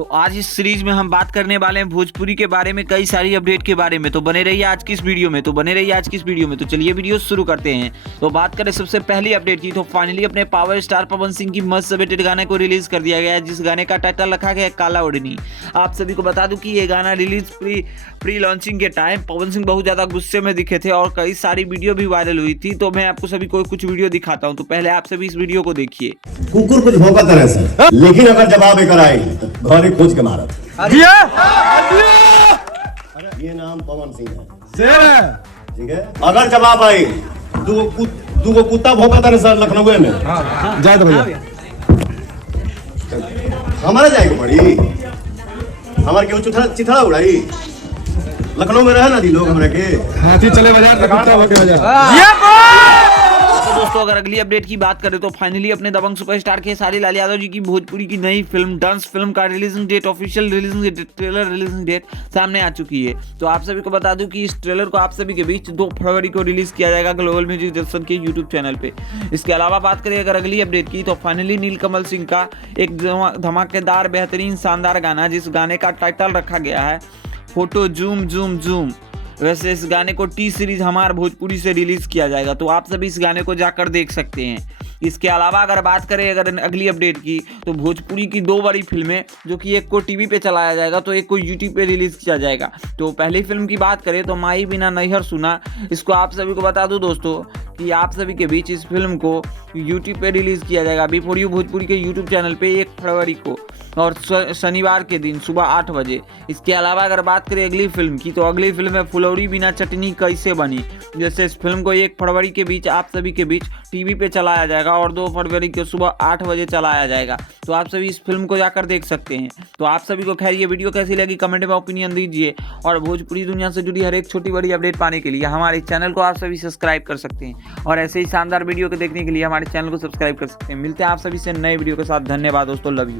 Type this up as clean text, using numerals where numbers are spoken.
तो आज इस सीरीज में हम बात करने वाले हैं भोजपुरी के बारे में, कई सारी अपडेट के बारे में। तो बने रहिए आज की इस वीडियो में। तो चलिए वीडियो शुरू करते हैं। तो बात करें सबसे पहली अपडेट की, तो फाइनली अपने पावर स्टार पवन सिंह की मस्त अपडेटेड गाने को रिलीज कर दिया गया है, जिस गाने का टाइटल रखा गया है काला ओढ़नी। आप सभी को बता दूं कि ये गाना रिलीज प्री लॉन्चिंग के टाइम पवन सिंह बहुत ज्यादा गुस्से में दिखे थे और कई सारी वीडियो भी वायरल हुई थी। तो मैं आपको सभी को कुछ वीडियो दिखाता हूं। तो पहले आप सभी इस वीडियो को देखिए। कुकुर कुछ भौंकता रहे सर, लेकिन अगर जवाब एक आए तो घरे खोज के मारत। ये नाम पवन सिंह है, ठीक है। अगर जवाब आए दूगो कुत्ता भौंकता रहे सर लखनऊ में, जाए तो भैया हमारा जाएगा पड़ी, हमारे केहू चिथड़ा उड़ाई। लखनऊ में रहे ना दी लोग हमारे के हाथी चले बाजार कुत्ता भौंके बाजार। तो दोस्तों अगर अगली अपडेट की बात करें तो फाइनली अपने दबंग सुपरस्टार खेसारी लाल यादव जी की भोजपुरी की नई फिल्म डांस फिल्म का releasing date, official releasing date, trailer releasing date सामने आ चुकी है। तो आप सभी को बता दूं कि इस ट्रेलर को आप सभी के बीच 2 फरवरी को रिलीज किया जाएगा ग्लोबल म्यूजिक दर्शन के यूट्यूब चैनल पे। इसके अलावा बात करें अगर अगली अपडेट की, तो फाइनली नीलकमल सिंह का एक धमाकेदार बेहतरीन शानदार गाना, जिस गाने का टाइटल रखा गया है फोटो जूम जूम जूम। वैसे इस गाने को टी सीरीज हमार भोजपुरी से रिलीज किया जाएगा, तो आप सभी इस गाने को जाकर देख सकते हैं। इसके अलावा अगर बात करें अगर अगली अपडेट की, तो भोजपुरी की 2 बड़ी फिल्में, जो कि एक को टीवी पे चलाया जाएगा तो एक को यूट्यूब पे रिलीज किया जाएगा। तो पहली फिल्म की बात करें तो माई बिना नैहर सुना, इसको आप सभी को बता दूं दोस्तों कि आप सभी के बीच इस फिल्म को यूट्यूब पे रिलीज किया जाएगा बिफोर यू भोजपुरी के यूट्यूब चैनल पे 1 फरवरी को और शनिवार के दिन सुबह 8 बजे। इसके अलावा अगर बात करें अगली फिल्म की, तो अगली फिल्म है फुलौरी बिना चटनी कैसे बनी। जैसे इस फिल्म को 1 फरवरी के बीच आप सभी के बीच टीवी पे चलाया जाएगा और 2 फरवरी को सुबह 8 बजे चलाया जाएगा। तो आप सभी इस फिल्म को जाकर देख सकते हैं। तो आप सभी को खैर ये वीडियो कैसी लगी कमेंट में ओपिनियन दीजिए, और भोजपुरी दुनिया से जुड़ी हर एक छोटी बड़ी अपडेट पाने के लिए हमारे चैनल को आप सभी सब्सक्राइब कर सकते हैं, और ऐसे ही शानदार वीडियो को देखने के लिए हमारे चैनल को सब्सक्राइब कर सकते हैं। मिलते हैं आप सभी से नए वीडियो के साथ। धन्यवाद दोस्तों, लव यू।